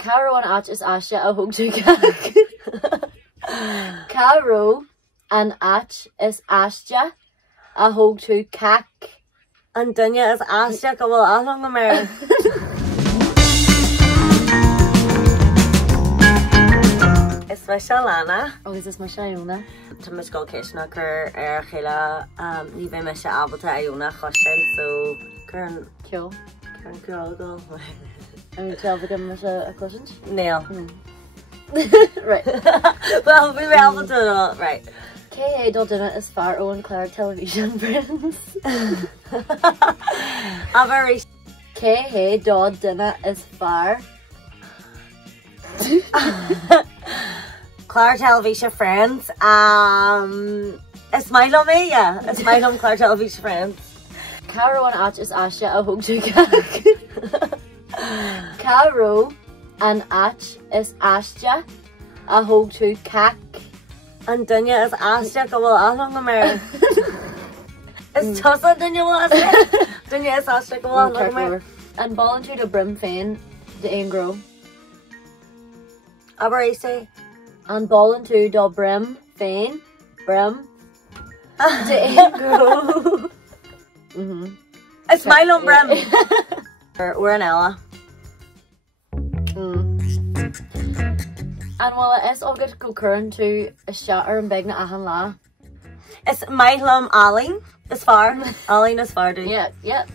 Caro an at is asha a hug to cack. Caro an at is asha a hug to cack. And Dunya is asha go bhfuil along America. Is my Alannah. Oh, is this my Iona? Tá mis go céisna gur chéile ní bheith me se ábalta a Iona chosin so gur Cool. go. I mean, tell them a question. Neil. Right. Well, we were able to right. K.A. Dodina is far Owen Clare television friends. A very K.A. Dodina is far. Clare television friends. It's my love, yeah. It's my love, Clare television friends. Caro and Atch is Asha a hug to cack. Caro and Atch is Asha a hug to cack. And Dunya is Asha go bhfuil along America. It's just a Dunya was it? Dunya is Asha go bhfuil along America. And volunteer to brim fain the aim grow. Aber say. And volunteer to brim fain brim the aim grow. It's my love, Brim. We're an Ella. And while it is all good to go current to a shatter and big na ahan la. It's my lum Aline is far. Aline is far, dude. Yeah.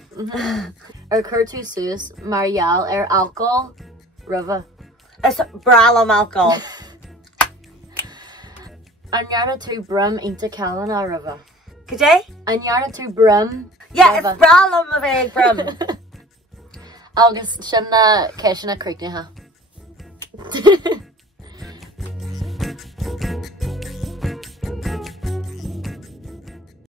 Or Curtu Sus, Marielle, alcohol, Riva. It's Bralum alcohol. And Yarna to Brim into Calana Riva. Could you? And Yarna to Brim. Yeah, it's Bralum of egg Brim. August Shinna Keshina Creek ha.